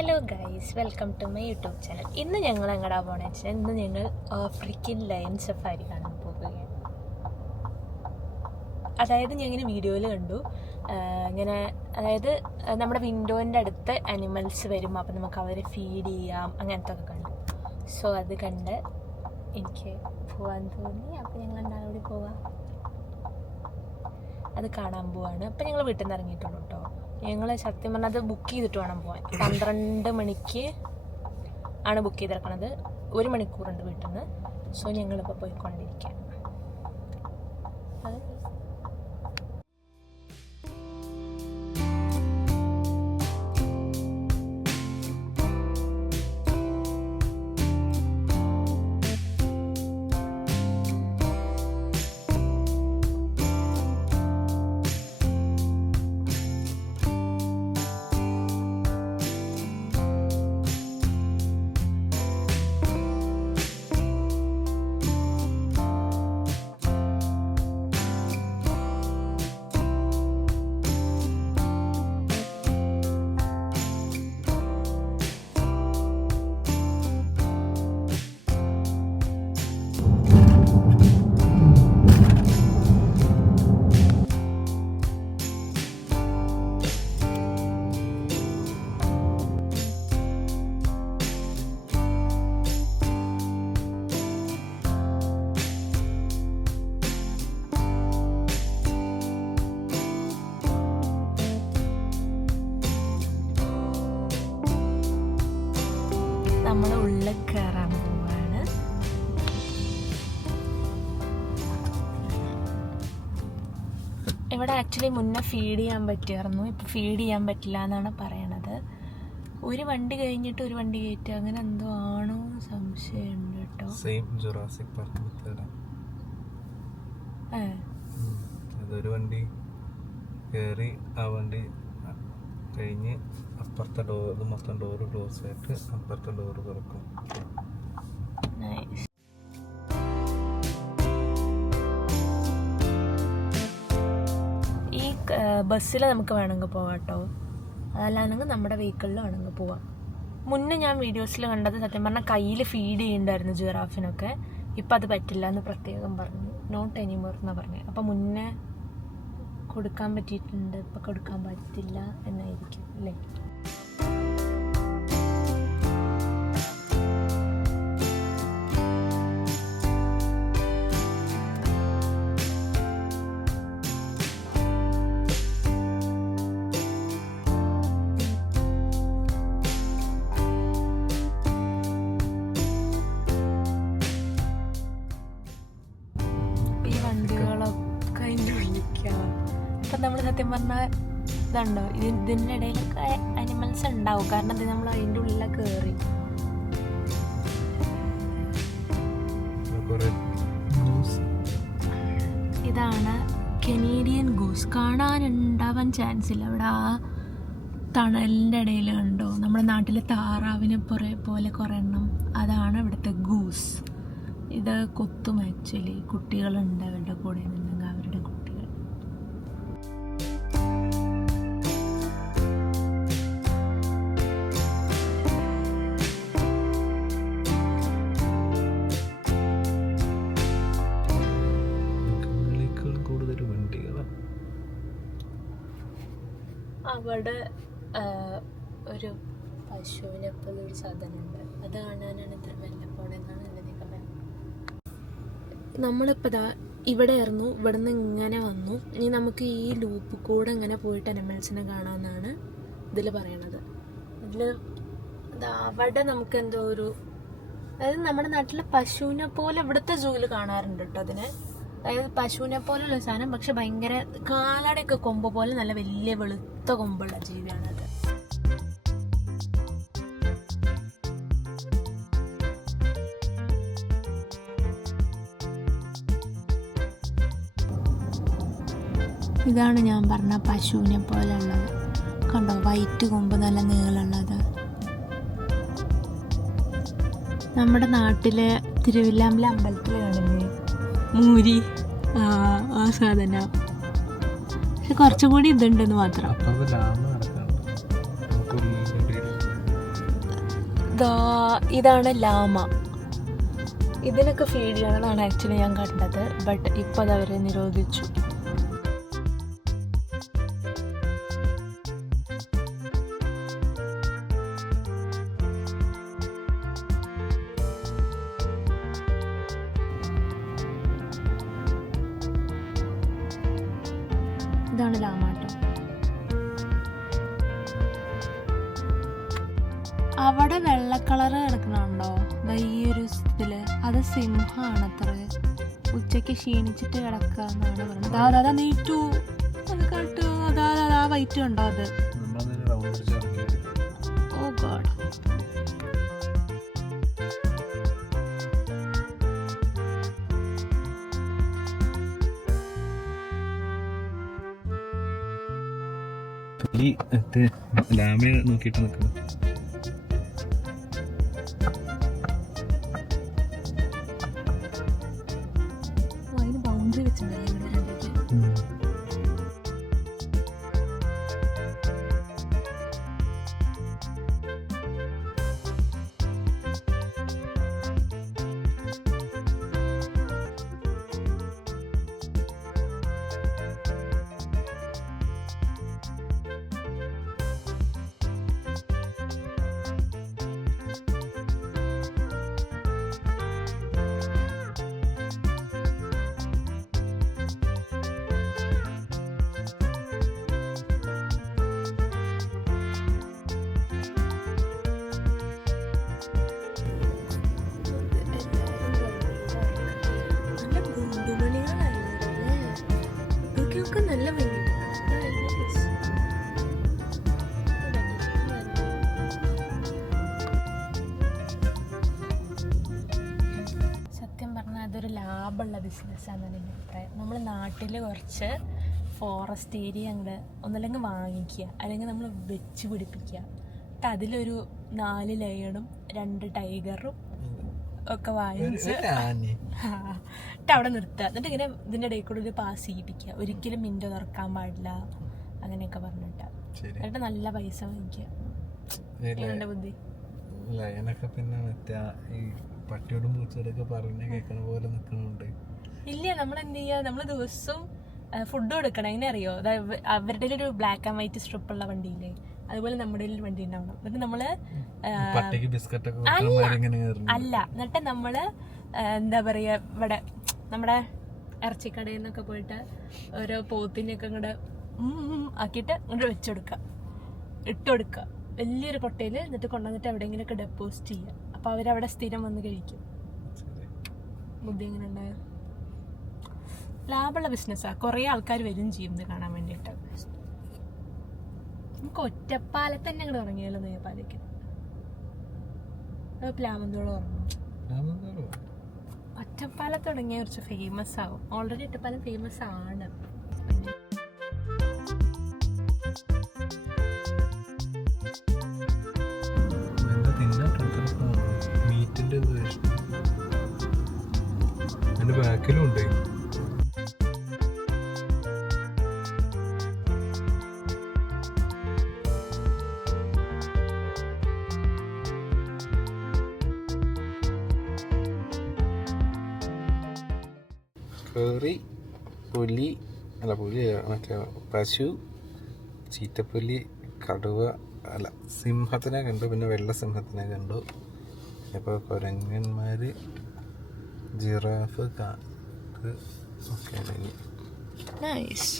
Hello guys, welcome to my YouTube channel. ഇന്ന് ഞങ്ങൾ എങ്ങടാ പോകണമെന്ന് വെച്ചാൽ ഇന്ന് ഞങ്ങൾ ആഫ്രിക്കൻ ലയൺ സഫാരി കാണാൻ പോവുകയാണ്. അതായത് ഞാൻ ഇങ്ങനെ വീഡിയോയിൽ കണ്ടു, ഇങ്ങനെ അതായത് നമ്മുടെ വിൻഡോൻ്റെ അടുത്ത് അനിമൽസ് വരും, അപ്പം നമുക്ക് അവരെ ഫീഡ് ചെയ്യാം, അങ്ങനത്തെ ഒക്കെ കണ്ടു. സോ അത് കണ്ട് എനിക്ക് പോകാൻ തോന്നി. അപ്പം ഞങ്ങൾ എന്തായാലും കൂടി പോവാം, അത് കാണാൻ പോവാണ്. അപ്പം ഞങ്ങൾ വീട്ടിൽ നിന്ന് ഇറങ്ങിയിട്ടുള്ളൂ കേട്ടോ. ഞങ്ങൾ സത്യം പറഞ്ഞാൽ അത് ബുക്ക് ചെയ്തിട്ട് വേണം പോകാൻ. 12 മണിക്ക് ആണ് ബുക്ക് ചെയ്തിറക്കണത്. 1 മണിക്കൂറുണ്ട് വീട്ടിൽ നിന്ന്. സോ ഞങ്ങളിപ്പോൾ പോയിക്കൊണ്ടിരിക്കുകയാണ്. നമ്മൾ ഉള്ളിൽ കയറാൻ പോവാണ്. ഇവിടെ ആക്ച്വലി മുന്നേ ഫീഡ് ചെയ്യാൻ പറ്റിയായിരുന്നു, ഇപ്പം ഫീഡ് ചെയ്യാൻ പറ്റില്ല എന്നാണ് പറയണത്. ഒരു വണ്ടി കഴിഞ്ഞിട്ട് ഒരു വണ്ടി കയറ്റുക, അങ്ങനെ എന്തോ ആണോ സംശയമുണ്ട് കേട്ടോ. അതൊരു വണ്ടി കയറി ആ വണ്ടി കഴിഞ്ഞ് അപ്പുറത്തെ ഡോർ മൊത്തം ഡോറ് ക്ലോസ് ആയിട്ട് അപ്പുറത്തെ ഡോറ് തുറക്കും. ഈ ബസ്സിൽ നമുക്ക് വേണമെങ്കിൽ പോവാം കേട്ടോ, അതല്ലാണെങ്കിൽ നമ്മുടെ വെഹിക്കിളിൽ വേണമെങ്കിൽ പോവാം. മുന്നേ ഞാൻ വീഡിയോസിൽ കണ്ടത് സത്യം പറഞ്ഞാൽ കയ്യിൽ ഫീഡ് ചെയ്യണ്ടായിരുന്നു ജിറാഫിനൊക്കെ. ഇപ്പം അത് പറ്റില്ല എന്ന് പ്രത്യേകം പറഞ്ഞു, നോട്ട് എനിമോർ എന്നാണ് പറഞ്ഞത്. അപ്പം മുന്നേ കൊടുക്കാൻ പറ്റിയിട്ടുണ്ട്, ഇപ്പം കൊടുക്കാൻ പറ്റില്ല എന്നായിരിക്കും അല്ലേ. ഈ വണ്ടികളൊക്കെ അതിൻ്റെ വിളിക്കാം. ഇപ്പം നമ്മൾ സത്യം പറഞ്ഞാൽ ഇതുണ്ടോ, ഇതിൻ്റെ ഇടയിലൊക്കെ അനിമൽസ് ഉണ്ടാവും, കാരണം ഇത് നമ്മൾ അതിൻ്റെ ഉള്ളിലൊക്കെ കയറി. ഇതാണ് കനേഡിയൻ ഗൂസ്. കാണാനുണ്ടാവാൻ ചാൻസ് ഇല്ല. അവിടെ ആ തണലിൻ്റെ ഇടയിൽ കണ്ടോ, നമ്മുടെ നാട്ടിലെ താറാവിനെ പോലെ കുറേ എണ്ണം. അതാണ് ഇവിടുത്തെ ഗൂസ്. ഇത് കൊത്തും ആക്ച്വലി. കുട്ടികളുണ്ട് അവരുടെ കൂടെ നിന്നെങ്കിൽ അവരുടെ കുട്ടികൾ. അവിടെ ഒരു പശുവിനെ പോലെ ഒരു സാധനമുണ്ട്, അത് കാണാനാണ് ഇത്ര മെല്ലെ പോണെന്നാണ് എൻ്റെ നിഗമനം. നമ്മളിപ്പോൾ ഇവിടെ ആയിരുന്നു, ഇവിടെ നിന്ന് ഇങ്ങനെ വന്നു. ഇനി നമുക്ക് ഈ ലൂപ്പ് കൂടെ ഇങ്ങനെ പോയിട്ട് അനിമൽസിനെ കാണാമെന്നാണ് ഇതിൽ പറയണത്. ഇതിൽ അവിടെ നമുക്ക് എന്തോ ഒരു, അതായത് നമ്മുടെ നാട്ടിലെ പശുവിനെ പോലെ ഇവിടുത്തെ സൂവിൽ കാണാറുണ്ട് കേട്ടോ അതിനെ. അതായത് പശുവിനെ പോലുള്ള സാധനം, പക്ഷെ ഭയങ്കര കാലടയൊക്കെ കൊമ്പ് പോലെ നല്ല വലിയ വെളുത്ത കൊമ്പുള്ള ജീവിയാണത്. ഇതാണ് ഞാൻ പറഞ്ഞ പശുവിനെ പോലെ ഉള്ളത്. കണ്ടോ, വൈറ്റ് കൊമ്പ് നല്ല നീളമുള്ളത്. നമ്മുടെ നാട്ടിലെ തിരുവില്ലാമല അമ്പലത്തിൽ കണ്ടില്ലേ മൂരി, ആ സാധനം. പക്ഷെ കുറച്ചും കൂടി ഇതുണ്ടെന്ന് മാത്രം. ഇതാണ് ലാമ. ഇതിനൊക്കെ ഫീഡ് ചെയ്യണമെന്നാണ് ആക്ച്വലി ഞാൻ കണ്ടത്. ബട്ട് ഇപ്പോൾ അത് അവരെ നിരോധിച്ചു. ഇതാണ് ലാമാട്ടോ. അവിടെ വെള്ള കളറ് കിടക്കണുണ്ടോ ഈ ഒരു ഇതില്? അത് സിംഹമാണ് അത്ര. ഉച്ചക്ക് ക്ഷീണിച്ചിട്ട് കിടക്കുക എന്നാണ് പറയുന്നത്. അതാ നീറ്റു അത് കേട്ടു. അതാ വൈറ്റ് കണ്ടോ അത്? ഓ ഗോഡ്. ലാമയെ നോക്കിയിട്ട് നിൽക്കുന്നു. അതിന് ബൗണ്ടറി വെച്ചിട്ടുണ്ടല്ലോ. നല്ല സത്യം പറഞ്ഞാൽ അതൊരു ലാഭമുള്ള ബിസിനസ്സാണെന്നാണ് എൻ്റെ അഭിപ്രായം. നമ്മൾ നാട്ടിൽ കുറച്ച് ഫോറസ്റ്റ് ഏരിയ അങ്ങോട്ട് ഒന്നല്ലെങ്കിൽ വാങ്ങിക്കുക, അല്ലെങ്കിൽ നമ്മൾ വെച്ച് പിടിപ്പിക്കുക. എന്നിട്ട് അതിലൊരു 4 ലയണും 2 ടൈഗറും ഒക്കെ വാങ്ങിച്ച് എന്നിട്ട് അവിടെ നിർത്തുക. എന്നിട്ട് ഇങ്ങനെ ഇതിൻ്റെ ഇടയിൽ കൂടെ ഒരു പാസ് ചെയ്യിപ്പിക്കുക. ഒരിക്കലും മിൻഡോ തുറക്കാൻ പാടില്ല അങ്ങനെയൊക്കെ പറഞ്ഞിട്ട്. എന്നിട്ട് നല്ല പൈസ വാങ്ങിക്കുക. എന്റെ ബുദ്ധി പട്ടിയോടും പൂച്ചയോടൊക്കെ പറഞ്ഞ കേൾക്കണ പോലെ നിൽക്കുന്നുണ്ട്. ഇല്ല, നമ്മൾ എന്ത് ചെയ്യുക, നമ്മൾ ദിവസവും ഫുഡ് കൊടുക്കണം. എങ്ങനെ അറിയോ? അവരുടെ ഒരു ബ്ലാക്ക് ആൻഡ് വൈറ്റ് സ്ട്രിപ്പ് ഉള്ള വണ്ടിയില്ലേ, അതുപോലെ നമ്മുടെ ഒരു വണ്ടി ഉണ്ടാവണം. എന്നിട്ട് നമ്മള് അല്ല, എന്നിട്ട് നമ്മള് എന്താ പറയാ, ഇവിടെ നമ്മുടെ ഇറച്ചിക്കടയിൽ നിന്നൊക്കെ പോയിട്ട് ഓരോ പോത്തിനെയൊക്കെ ഇങ്ങോട്ട് ആക്കിയിട്ട് ഇങ്ങോട്ട് വെച്ചുകൊടുക്കുക, ഇട്ടുകൊടുക്കുക വലിയൊരു കൊട്ടയിൽ. എന്നിട്ട് കൊണ്ടുവന്നിട്ട് എവിടെയെങ്കിലുമൊക്കെ ഡെപ്പോസിറ്റ് ചെയ്യുക. അപ്പൊ അവരവിടെ സ്ഥിരം വന്ന് കഴിക്കും. ബുദ്ധി എങ്ങനെ ഉണ്ടായത്? ലാഭമുള്ള ബിസിനസ്സാണ്. കുറേ ആൾക്കാർ വരും ചെയ്യും ഇത് കാണാൻ വേണ്ടിയിട്ട്. നമുക്ക് ഒറ്റപ്പാലത്ത് തന്നെ അങ്ങോട്ട് ഇറങ്ങിയാലോ? നേപ്പാലേക്ക് പ്ലാമന്തോളം ഇറങ്ങും. ഒറ്റപ്പാലത്ത് തുടങ്ങിയ കുറച്ച് ഫേമസ് ആവും. ഓൾറെഡി ഒറ്റപ്പാലം ഫേമസ് ആണ്. ബാക്കിലും ഉണ്ട്. കേറി പുലി അല്ല, പുലി മറ്റേ പശു, ചീറ്റപ്പുലി, കടുവ അല്ല സിംഹത്തിനെ കണ്ടു. പിന്നെ വെള്ള സിംഹത്തിനെ കണ്ടു. ഇപ്പോൾ കുരങ്ങന്മാർ, ജിറാഫ് ഒക്കെ ഇനി. നൈസ്.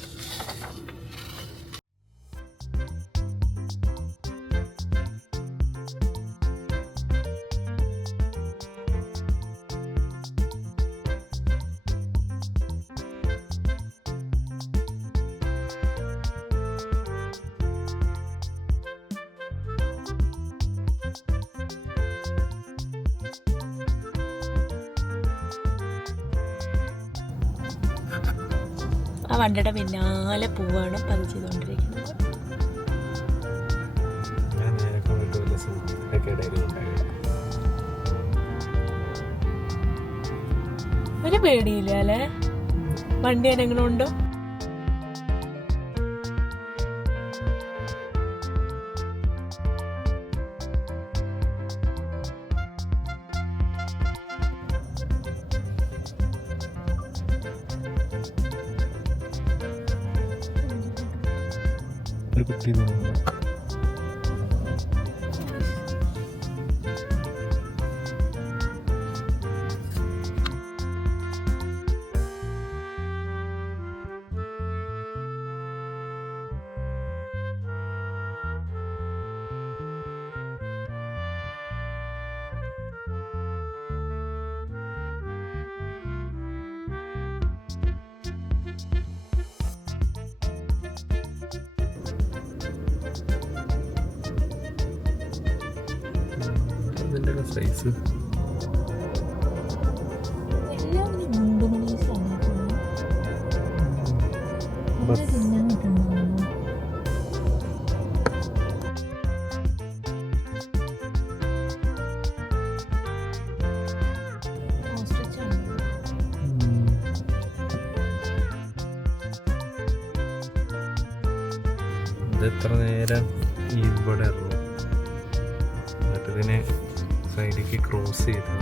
ആ വണ്ടിയുടെ പിന്നാലെ പോവാണ് അത് ചെയ്തുകൊണ്ടിരിക്കുന്നത്. ഒരു പേടിയില്ല അല്ലേ വണ്ടി അനങ്ങളുണ്ടോ? ഒരു കുട്ടി തോന്നുന്നു. ഇതിൻ്റെ സൈസ് ഇത് എത്ര നേരം ഇവിടെ ഇറങ്ങും. എന്നിട്ട് ഇതിനെ സൈഡിലേക്ക് ക്രോസ് ചെയ്തു.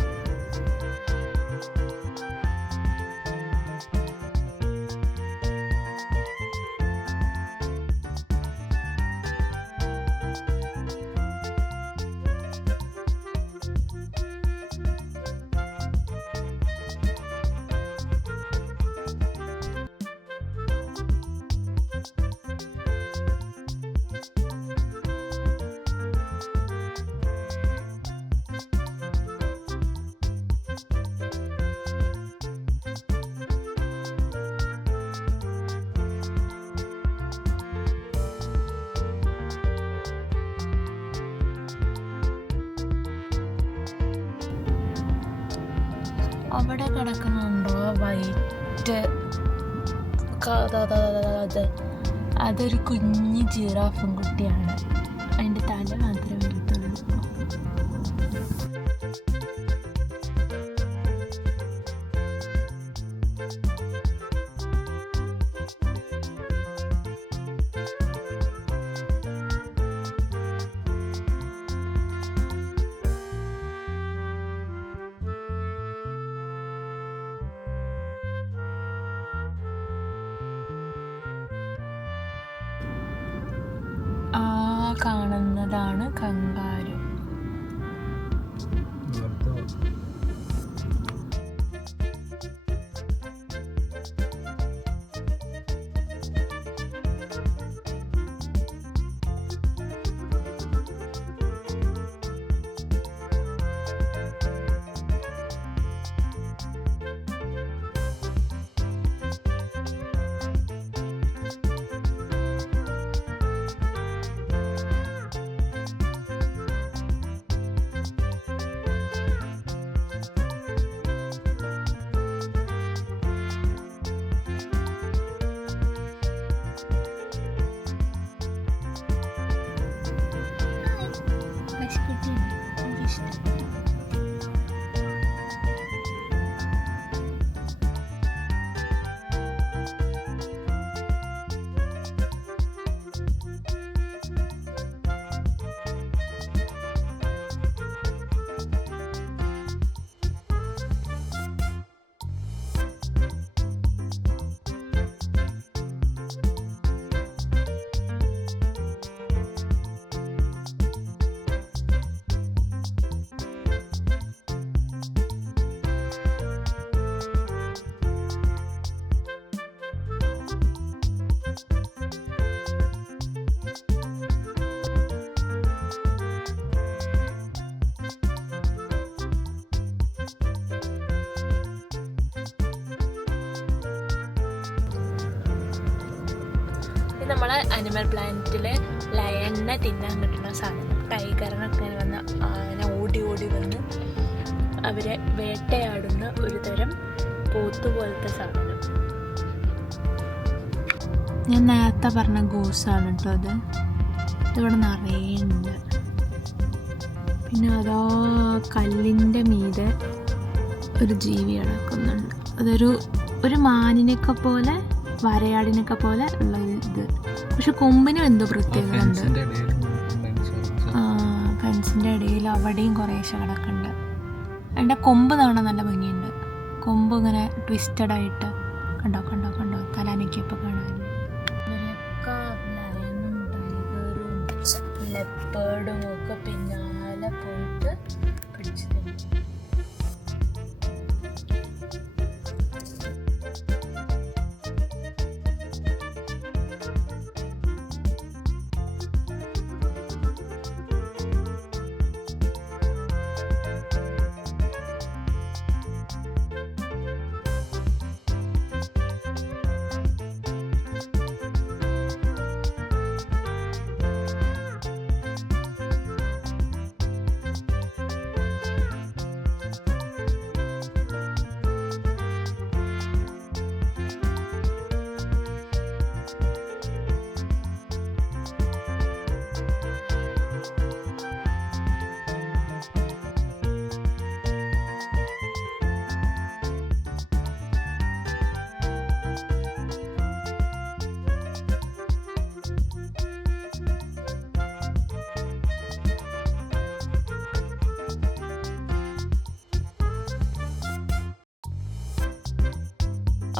അവിടെ കിടക്കുന്നുണ്ടോ വൈറ്റ് അതൊരു കുഞ്ഞ് ജിറാഫും കുട്ടിയാണ്. അതിൻ്റെ തല മാത്രമേ വലുത്തുള്ളൂ. കാണുന്നതാണ് കങ്കാരു. നമ്മൾ അനിമൽ പ്ലാനറ്റിൽ ലയണിനെ തിന്നാൻ കിട്ടുന്ന സാധനം. ടൈഗറിനൊക്കെ വന്ന് ആന ഓടി ഓടി വന്ന് അവരെ വേട്ടയാടുന്ന ഒരു തരം പോത്ത് പോലത്തെ സാധനം. ഞാൻ നേരത്തെ പറഞ്ഞ ഗൂസാണ് കേട്ടോ അത്. ഇതിവിടെ നിറയുണ്ട്. പിന്നെ അതോ കല്ലിൻ്റെ മീതെ ഒരു ജീവി കിടക്കുന്നുണ്ട്. ഒരു മാനിനൊക്കെ പോലെ വരയാടിനൊക്കെ പോലെ ഉള്ള ഇത്. പക്ഷെ കൊമ്പിനും എന്തോ പ്രത്യേകത ഉണ്ട്. ഫെൻസിൻ്റെ ഇടയിൽ അവിടെയും കുറേശ്ശെ കിടക്കുന്നുണ്ട്. അതിൻ്റെ കൊമ്പ് കാണാൻ നല്ല ഭംഗിയുണ്ട്. കൊമ്പ് ഇങ്ങനെ ട്വിസ്റ്റഡ് ആയിട്ട് കണ്ടോ തലാനയ്ക്കൊപ്പം കാണാൻ. ഇവരൊക്കെ ലയണും ലെപ്പേർഡും ഒക്കെ പിന്നാലെ പോയിട്ട് പിടിച്ചു തരും.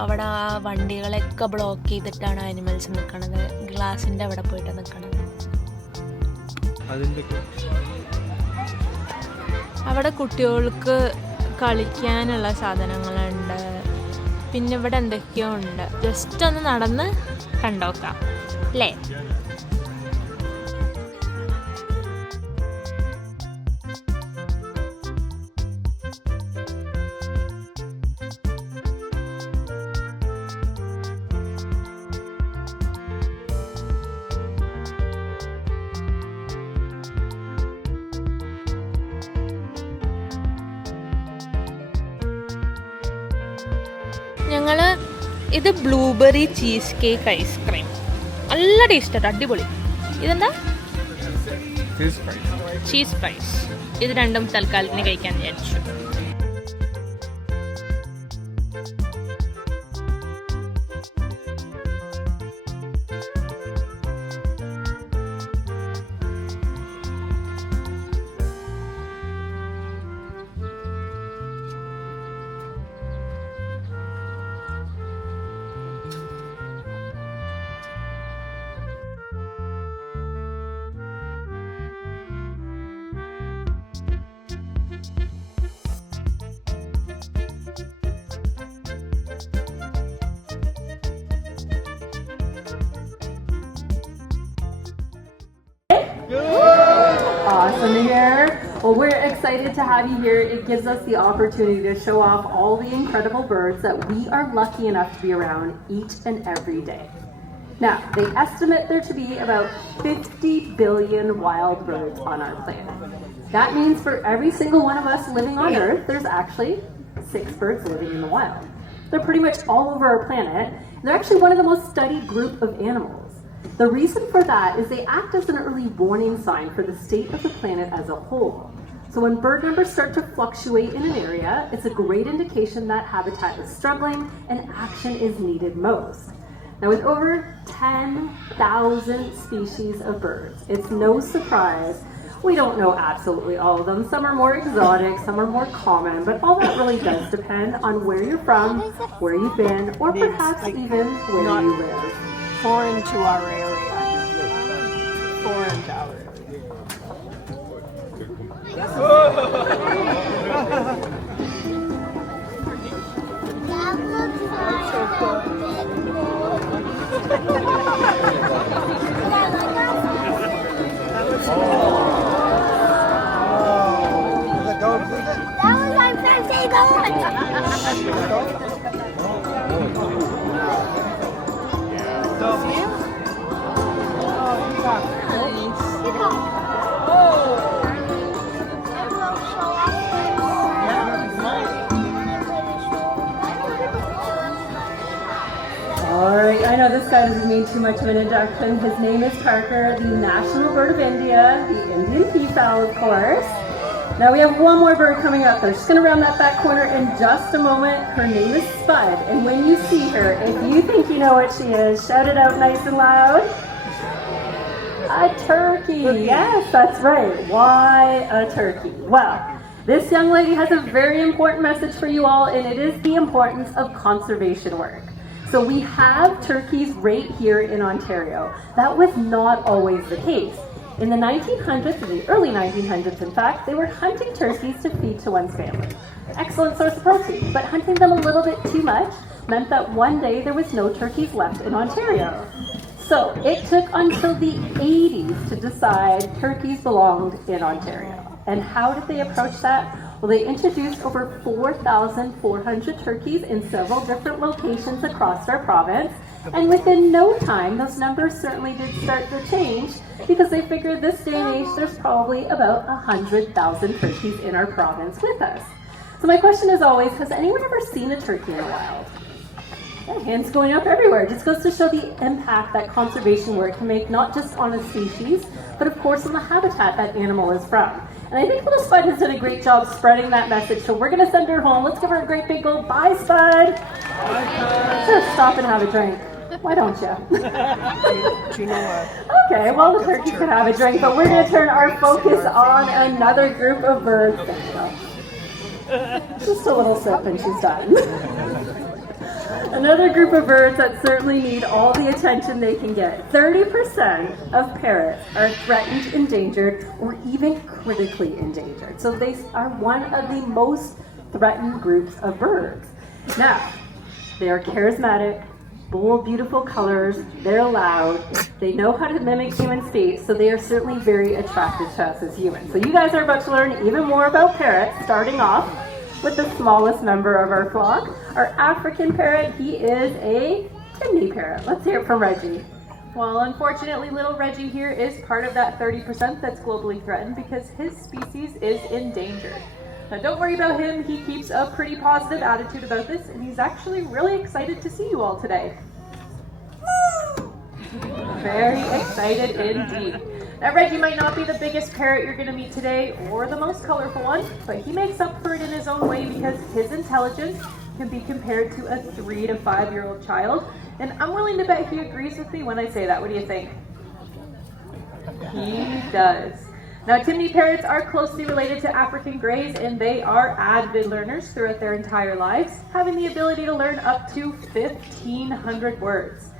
അവിടെ ആ വണ്ടികളൊക്കെ ബ്ലോക്ക് ചെയ്തിട്ടാണ് ആനിമൽസ് നിൽക്കണത്. ഗ്ലാസിൻ്റെ അവിടെ പോയിട്ട് നിൽക്കണത്. അവിടെ കുട്ടികൾക്ക് കളിക്കാനുള്ള സാധനങ്ങളുണ്ട്. പിന്നെ ഇവിടെ എന്തൊക്കെയോ ഉണ്ട്. ജസ്റ്റ് ഒന്ന് നടന്ന് കണ്ടോക്കാം അല്ലേ? ഞങ്ങൾ ഇത് ബ്ലൂബെറി ചീസ് കേക്ക് ഐസ്ക്രീം, നല്ല ടേസ്റ്റ്, അടിപൊളി. ഇതെന്താ? Cheese fries. ഇത് രണ്ടും തൽക്കാലത്തിന് കഴിക്കാൻ വിചാരിച്ചു. Awesome to hear. Well, we're excited to have you here. It gives us the opportunity to show off all the incredible birds that we are lucky enough to be around each and every day. Now, they estimate there to be about 50 billion wild birds on our planet. That means for every single one of us living on Earth, there's actually 6 birds living in the wild. They're pretty much all over our planet. They're actually one of the most studied group of animals. The reason for that is they act as an early warning sign for the state of the planet as a whole. So when bird numbers start to fluctuate in an area, it's a great indication that habitat is struggling and action is needed most. Now, with over 10,000 species of birds, it's no surprise we don't know absolutely all of them. Some are more exotic, some are more common, but all that really does depend on where you're from, where you've been, or perhaps even where you live. Foreign to our area. Foreign to our area. Alright, I know this guy doesn't need too much of an introduction. His name is Parker, the national bird of India, the Indian peafowl, of course. Now we have one more bird coming up. I'm just going to round that back corner in just a moment. Her name is Spud, and when you see her, if you think you know what she is, shout it out nice and loud. A turkey. Yes, that's right. Why a turkey? Well, this young lady has a very important message for you all, and it is the importance of conservation work. So we have turkeys right here in Ontario. That was not always the case. In the 1900s, in the early 1900s in fact, they were hunting turkeys to feed to one's family. Excellent source of protein, but hunting them a little bit too much meant that one day there was no turkeys left in Ontario. So it took until the 80s to decide turkeys belonged in Ontario. And how did they approach that? Well, they introduced over 4,400 turkeys in several different locations across our province. And within no time, those numbers certainly did start to change because they figured this day and age, there's probably about 100,000 turkeys in our province with us. So my question is always, has anyone ever seen a turkey in the wild? Yeah, hands going up everywhere. It just goes to show the impact that conservation work can make, not just on a species, but of course on the habitat that animal is from. And I think Little Spud has done a great job spreading that message, so we're going to send her home. Let's give her a great big old bye, Spud. Just stop and have a drink. Why don't you? Do you know what? Okay, well, the turkey can have a drink, but we're going to turn our focus on another group of birds. Just a little sip and she's done. Another group of birds that certainly need all the attention they can get. 30% of parrots are threatened, endangered, or even critically endangered. So they are one of the most threatened groups of birds. Now, they are charismatic, bold, beautiful colors, they're loud, they know how to mimic human speech, so they are certainly very attractive to us as humans. So you guys are about to learn even more about parrots, starting off with the smallest member of our flock, our African parrot. He is a chimney parrot. Let's hear it from Reggie. Well, unfortunately, little Reggie here is part of that 30% that's globally threatened because his species is endangered. Now, don't worry about him. He keeps a pretty positive attitude about this, and he's actually really excited to see you all today. Very excited indeed. Now, Reggie might not be the biggest parrot you're going to meet today, or the most colorful one, but he makes up for it in his own way because his intelligence can be compared to a 3 to 5 year old child. And I'm willing to bet he agrees with me when I say that. What do you think? He does. Now, chimney parrots are closely related to African greys, and they are avid learners throughout their entire lives, having the ability to learn up to 1,500 words.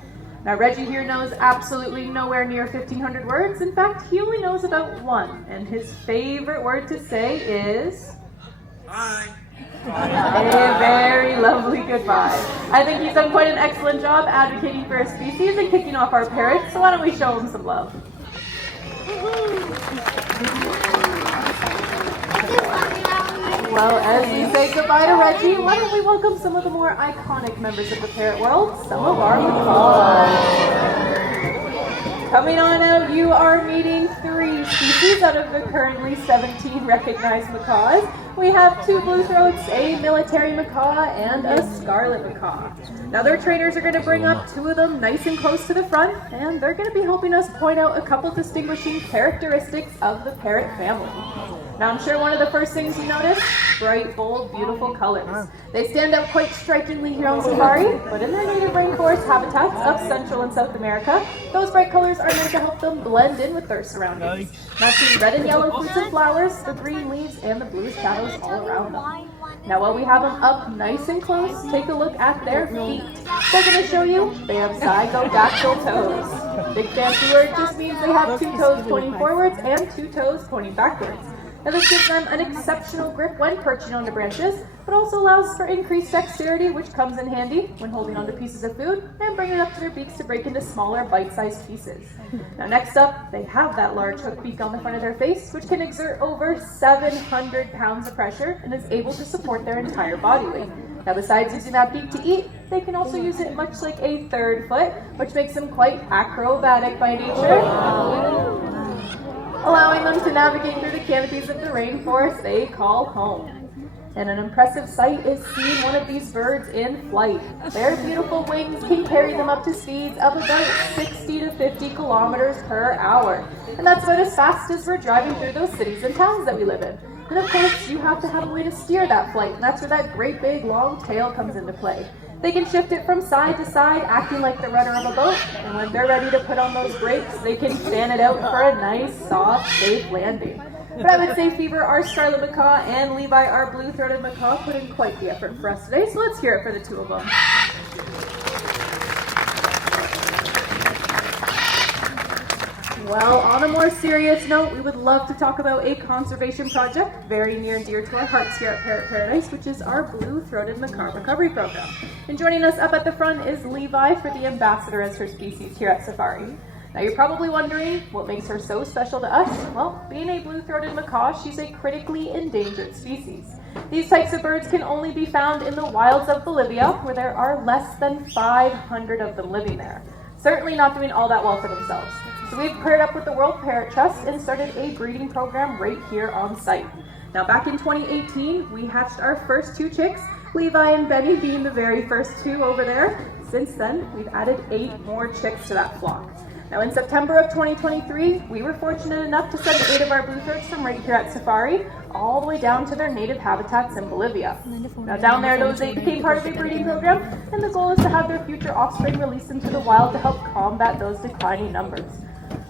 Now, Reggie here knows absolutely nowhere near 1,500 words. In fact, he only knows about one, and his favorite word to say is... Bye. A very lovely goodbye. I think he's done quite an excellent job advocating for our species and kicking off our parrots, so why don't we show him some love? Well, as we say goodbye to Reggie, why don't we welcome some of the more iconic members of the parrot world, some of our macaws. Coming on out, you are meeting 3 species out of the currently 17 recognized macaws. We have 2 blue throats, a military macaw, and a scarlet macaw. Now their trainers are going to bring up 2 of them nice and close to the front, and they're going to be helping us point out a couple distinguishing characteristics of the parrot family. Now I'm sure one of the first things you notice, bright, bold, beautiful colors. They stand out quite strikingly here on safari, but in their native rainforest habitats of Central and South America, those bright colors are meant to help them blend in with their surroundings. Matching red and yellow fruits and flowers, the green leaves, and the blue shadows all around them. Now while we have them up nice and close, take a look at their feet. They're going to show you they have zygodactyl toes. Big fancy word just means they have 2 toes pointing forwards and 2 toes pointing backwards. Now this gives them an exceptional grip when perching on the branches, but also allows for increased dexterity, which comes in handy when holding onto pieces of food and bringing it up to their beaks to break into smaller bite-sized pieces. Now next up, they have that large hook beak on the front of their face, which can exert over 700 pounds of pressure and is able to support their entire body weight. Now besides using that beak to eat, they can also use it much like a 3rd foot, which makes them quite acrobatic by nature, allowing them to navigate through the canopies of the rainforest they call home. And an impressive sight is seeing one of these birds in flight. Their beautiful wings can carry them up to speeds of about 60 to 50 kilometers per hour. And that's about as fast as we're driving through those cities and towns that we live in. And of course, you have to have a way to steer that flight, and that's where that great big long tail comes into play. They can shift it from side to side, acting like the rudder of a boat, and when they're ready to put on those brakes, they can fan it out for a nice, soft, safe landing. But I would say Fever, our scarlet macaw, and Levi, our blue-throated macaw, put in quite the effort for us today, so let's hear it for the 2 of them. Well, on a more serious note, we would love to talk about a conservation project very near and dear to our hearts here at Parrot Paradise, which is our blue-throated macaw recovery program. And joining us up at the front is Levi for the ambassador as her species here at Safari. Now you're probably wondering what makes her so special to us. Well, being a blue-throated macaw, she's a critically endangered species. These types of birds can only be found in the wilds of Bolivia, where there are less than 500 of them living there. Certainly not doing all that well for themselves. So we've paired up with the World Parrot Trust and started a breeding program right here on site. Now back in 2018, we hatched our first 2 chicks, Levi and Benny being the very first 2 over there. Since then, we've added 8 more chicks to that flock. Now in September of 2023, we were fortunate enough to send 8 of our bluethroats from right here at Safari all the way down to their native habitats in Bolivia. Now down there, those 8 became part of a breeding program, and the goal is to have their future offspring released into the wild to help combat those declining numbers.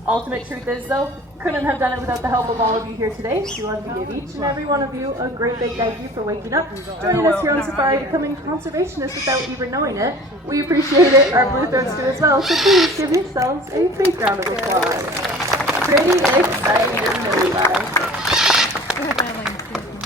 Ultimate truth is, though, couldn't have done it without the help of all of you here today. We want to give each and every one of you a great big thank you for waking up, joining us here on Safari, becoming conservationists without even knowing it. We appreciate it, our bluethroats do as well, so please give yourselves a big round of applause. Pretty exciting, isn't it, Levi?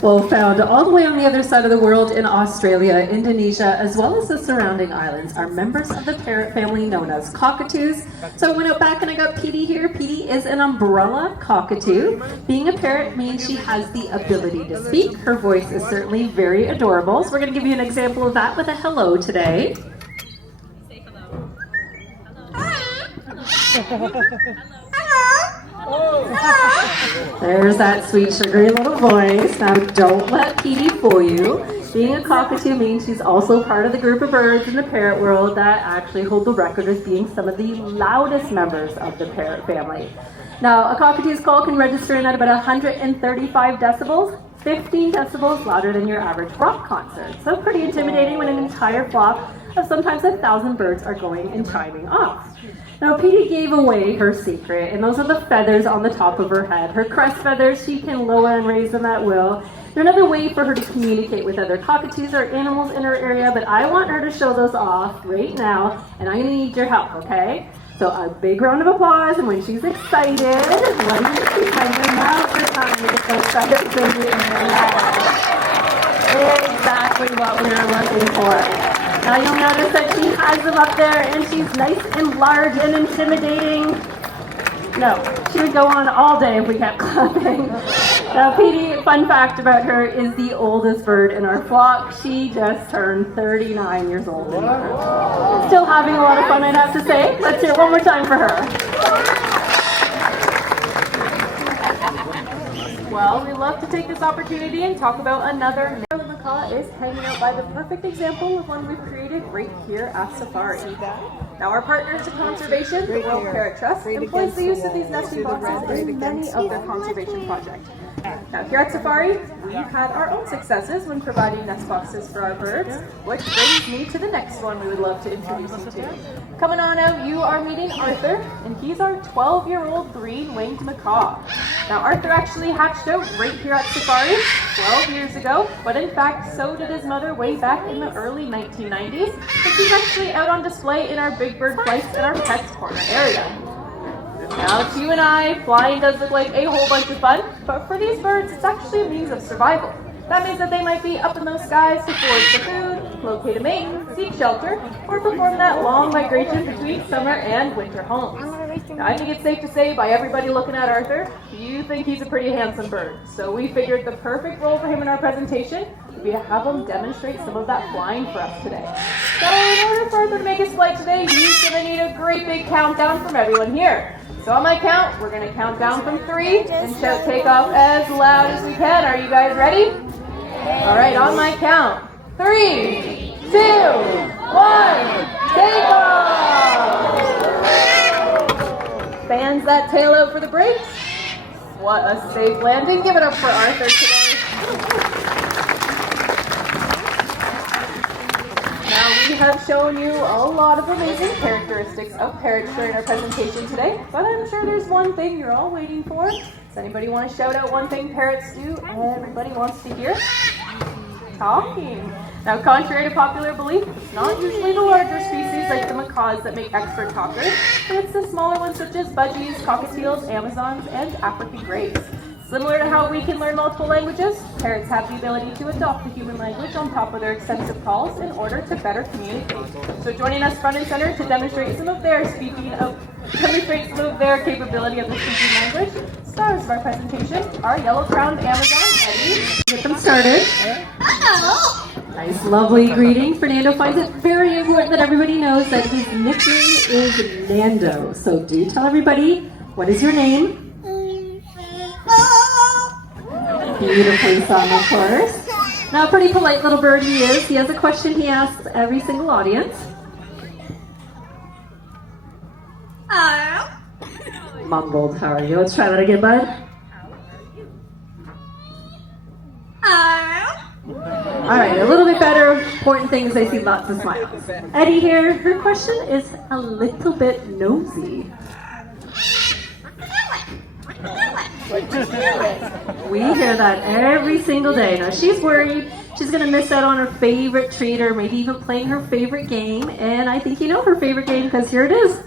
Well, found all the way on the other side of the world in Australia, Indonesia, as well as the surrounding islands, are members of the parrot family known as cockatoos. So I went out back and I got Petey here. Petey is an umbrella cockatoo. Being a parrot means she has the ability to speak. Her voice is certainly very adorable. So we're going to give you an example of that with a hello today. Say hello. Hello. There's that sweet, sugary little voice. Now, don't let Petey fool you. Being a cockatoo means she's also part of the group of birds in the parrot world that actually hold the record as being some of the loudest members of the parrot family. Now, a cockatoo's call can register in at about 135 decibels, 15 decibels louder than your average rock concert. So pretty intimidating when an entire flock of sometimes 1,000 birds are going and chiming off. Now, Petey gave away her secret, and those are the feathers on the top of her head. Her crest feathers, she can lower and raise them at will. They're another way for her to communicate with other cockatoos or animals in her area, but I want her to show those off right now, and I'm going to need your help, okay? So a big round of applause, and when she's excited, what do you see? Kind of now's the time to get those feathers in your head. Exactly what we were looking for. Now you'll notice that she has them up there and she's nice and large and intimidating. No, she would go on all day if we kept clapping. Now Petey, fun fact about her, is the oldest bird in our flock. She just turned 39 years old. Still having a lot of fun, I'd have to say. Let's hear it one more time for her. Well, we love to take this opportunity and talk about another. The macaw is hanging out by the perfect example of one we've created right here at Safari. Now, our partners in conservation, the World Parrot Trust, employs the use of these nesting boxes in many of their conservation projects. Now, here at Safari, we've had our own successes when providing nest boxes for our birds, which brings me to the next one we would love to introduce you to. Coming on out, you are meeting Arthur, and he's our 12-year-old green-winged macaw. Now, Arthur actually hatched out right here at Safari 12 years ago, but in fact, so did his mother way back in the early 1990s, and she's actually out on display in our Big Bird Flights in our Pets Corner area. Now, to you and I, flying does look like a whole bunch of fun, but for these birds, it's actually a means of survival. That means that they might be up in those skies to forage for food, locate a mate, seek shelter, or perform that long migration between summer and winter homes. Now, I think it's safe to say by everybody looking at Arthur, you think he's a pretty handsome bird. So we figured the perfect role for him in our presentation would be to have him demonstrate some of that flying for us today. So in order for Arthur to make his flight today, he's going to need a great big countdown from everyone here. So on my count, we're going to count down from 3 and shout takeoff as loud as we can. Are you guys ready? All right, on my count. 3, 2, 1, takeoff! Fans that tail out for the brakes. What a safe landing. Give it up for Arthur today. Now, we have shown you a lot of amazing characteristics of parrots during our presentation today, but I'm sure there's one thing you're all waiting for. Does anybody want to shout out one thing parrots do everybody wants to hear? talking. Now, contrary to popular belief, it's not usually the larger species like the macaws that make expert talkers, but it's the smaller ones such as budgies, cockatiels, amazons, and African greys. Similar to how we can learn multiple languages, parrots have the ability to adopt the human language on top of their extensive calls in order to better communicate. So joining us front and center to demonstrate some of their capability of the speaking language, stars of our presentation are yellow-crowned Amazon Eddie. Get them started. Nice, lovely greeting. Fernando finds it very important that everybody knows that his nickname is Nando. So do tell everybody, what is your name? Beautifully sung, of course. Now, a pretty polite little bird he is. He has a question he asks every single audience. Mumbled, how are you? Let's try that again, bud. All right, a little bit better. Important thing is I see lots of smiles. Eddie here, her question is a little bit nosy. We hear that every single day. Now she's worried she's gonna miss out on her favorite treat or maybe even playing her favorite game. And I think you know her favorite game because here it is.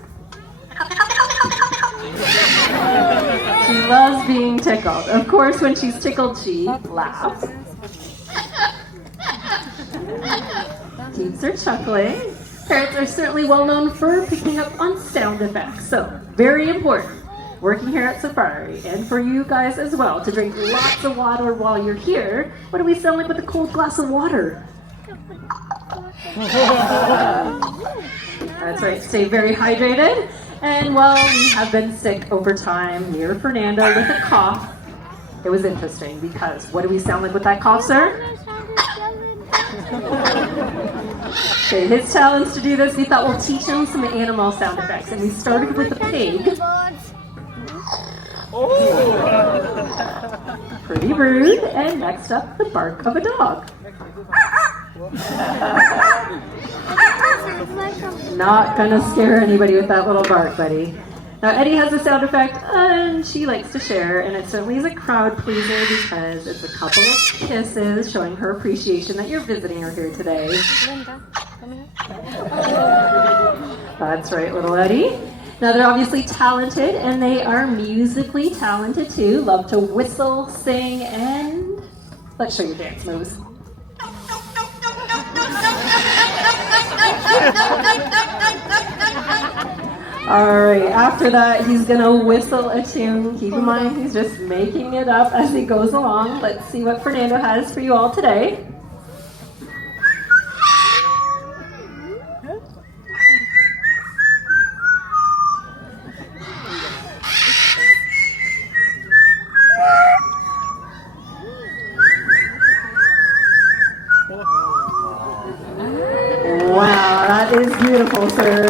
She loves being tickled. Of course, when she's tickled, she laughs. Keeps her chuckling. Parrots are certainly well known for picking up on sound effects. So, very important. Working here at Safari, and for you guys as well, to drink lots of water while you're here. What do we sound like with a cold glass of water? That's right, stay very hydrated. And while we have been sick over time, near Fernando with a cough, it was interesting because what do we sound like with that cough, sir? Okay, his challenge to do this, we thought we'll teach him some animal sound effects, and we started with a pig. Pretty rude. And next up, the bark of a dog. Not gonna scare anybody with that little bark, buddy. Now, Eddie has a sound effect, and she likes to share, and it certainly is a crowd pleaser because it's a couple of kisses showing her appreciation that you're visiting her here today. That's right, little Eddie. Now, they're obviously talented, and they are musically talented too. Love to whistle, sing, and let's show your dance moves. All right, after that, he's gonna whistle a tune. Keep in mind, he's just making it up as he goes along. Let's see what Fernando has for you all today. Wow, that is beautiful, sir.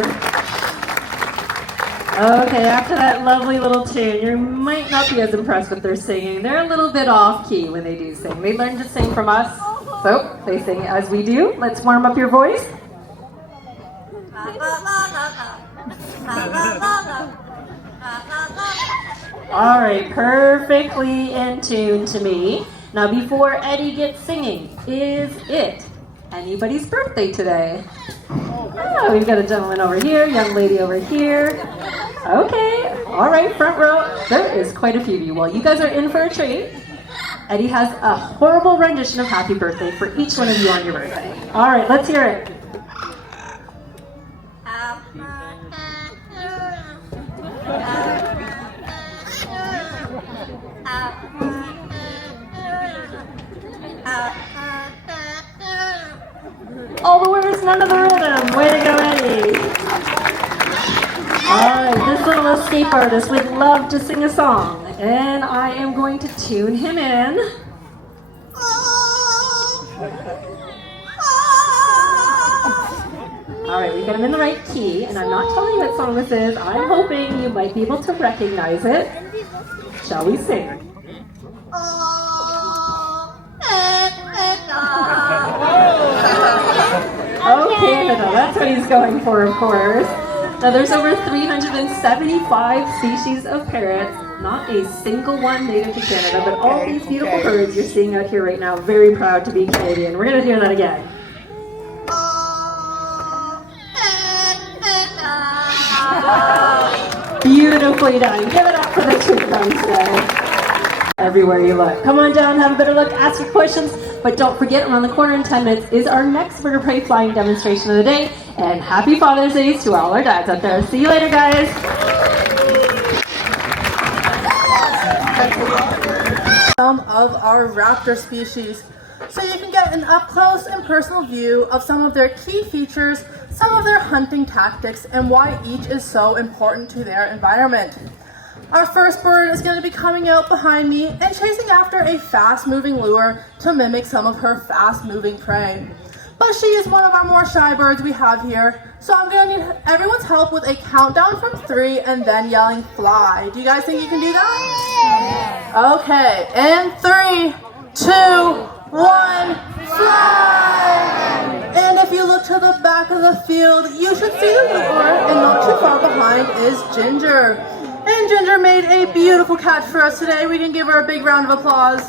Okay, after that lovely little tune, you might not be as impressed with their singing. They're a little bit off key when they do sing. They learn to sing from us, so they sing as we do. Let's warm up your voice. All right, perfectly in tune to me. Now, before Eddie gets singing, is it anybody's birthday today? Oh, we've got a gentleman over here, young lady over here. Okay, all right, front row. There is quite a few of you. Well, you guys are in for a treat. Eddie has a horrible rendition of Happy Birthday for each one of you on your birthday. All right, let's hear it. All the words, none of the rhythm. Way to go, Eddie. All right, this little escape artist would love to sing a song, and I am going to tune him in. All right, we got him in the right key, and I'm not telling you what song this is. I'm hoping you might be able to recognize it. Shall we sing? Okay, no, that's what he's going for, of course. Now, there's over 375 species of parrots, not a single one native to Canada, but all these beautiful birds you're seeing out here right now, very proud to be Canadian. We're going to hear that again. Beautifully done. Give it up for the chipmunks there. Everywhere you look. Come on down, have a better look, ask your questions, but don't forget, around the corner in 10 minutes is our next bird of prey flying demonstration of the day, and happy Father's Day to all our dads out there. See you later, guys. Some of our raptor species, so you can get an up-close and personal view of some of their key features, some of their hunting tactics, and why each is so important to their environment. Our first bird is going to be coming out behind me and chasing after a fast-moving lure to mimic some of her fast-moving prey. But she is one of our more shy birds we have here, so I'm going to need everyone's help with a countdown from 3 and then yelling fly. Do you guys think you can do that? Okay, and 3, 2, 1, fly! And if you look to the back of the field, you should see the lure, and not too far behind is Ginger. And Ginger made a beautiful catch for us today. We can give her a big round of applause.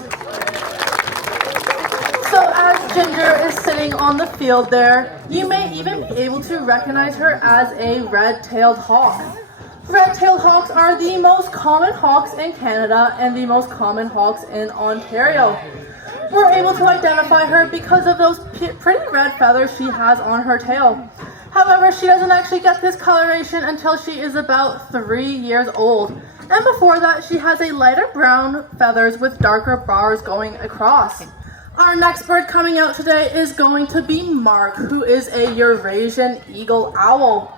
So as Ginger is sitting on the field there, you may even be able to recognize her as a red-tailed hawk. Red-tailed hawks are the most common hawks in Canada and the most common hawks in Ontario. We're able to identify her because of those pretty red feathers she has on her tail. However, she doesn't actually get this coloration until she is about 3 years old. And before that, she has a lighter brown feathers with darker bars going across. Our next bird coming out today is going to be Mark, who is a Eurasian eagle owl.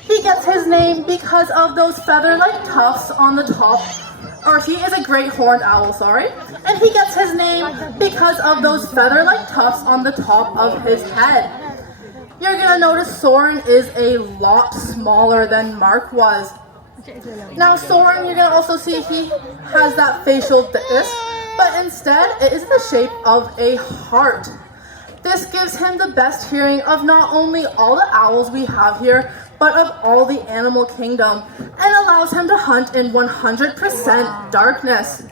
He gets his name because of those feather-like tufts on the top. Or he is a great horned owl, sorry. And he gets his name because of those feather-like tufts on the top of his head. You're going to notice Soren is a lot smaller than Mark was. Now Soren, you're going to also see he has that facial thickness, but instead it is the shape of a heart. This gives him the best hearing of not only all the owls we have here, but of all the animal kingdom, and allows him to hunt in 100% darkness.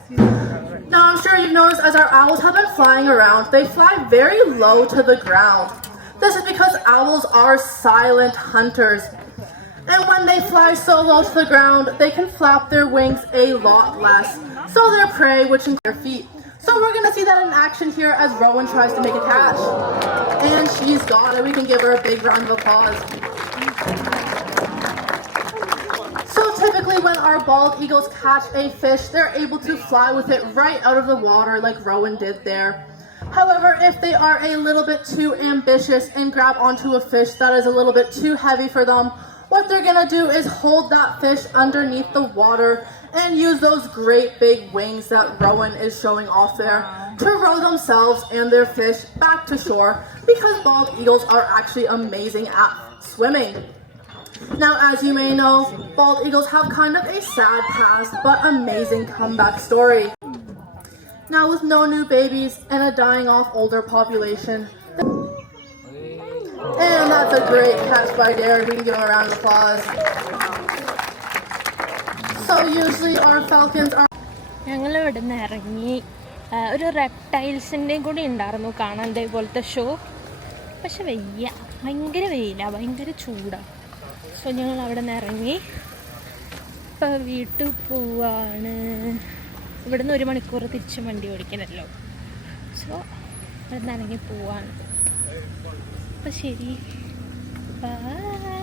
Now I'm sure you've noticed as our owls have been flying around, they fly very low to the ground. This is because owls are silent hunters. And when they fly so low to the ground, they can flap their wings a lot less, so their prey, which includes their feet. So we're going to see that in action here as Rowan tries to make a catch. And she's got it. We can give her a big round of applause. So typically when our bald eagles catch a fish, they're able to fly with it right out of the water like Rowan did there. However, if they are a little bit too ambitious and grab onto a fish that is a little bit too heavy for them, what they're going to do is hold that fish underneath the water and use those great big wings that Rowan is showing off there to row themselves and their fish back to shore, because bald eagles are actually amazing at swimming. Now, as you may know, bald eagles have kind of a sad past but amazing comeback story. Now, with no new babies and a dying off older population, and that's a great catch by Derek. We can give him a round of applause. So usually our falcons are... ഞങ്ങൾ ഇവിടെ നിന്ന് ഇറങ്ങി ഒരു റെപ്റ്റൈൽസിൻ്റെയും കൂടി ഉണ്ടായിരുന്നു കാണാൻ ഇതേപോലത്തെ show. പക്ഷെ ഭയങ്കര വെയിലാണ്, ഭയങ്കര ചൂടാണ്. സോ ഞങ്ങൾ അവിടെ നിന്ന് ഇറങ്ങി ഇപ്പോൾ വീട്ടിൽ പോവാണ്. ഇവിടുന്ന് 1 മണിക്കൂർ തിരിച്ച് വണ്ടി ഓടിക്കണമല്ലോ. സോ ഇവിടെ നിന്ന് ഇറങ്ങി പോവാണ്. അപ്പോൾ ശരി, ബൈ.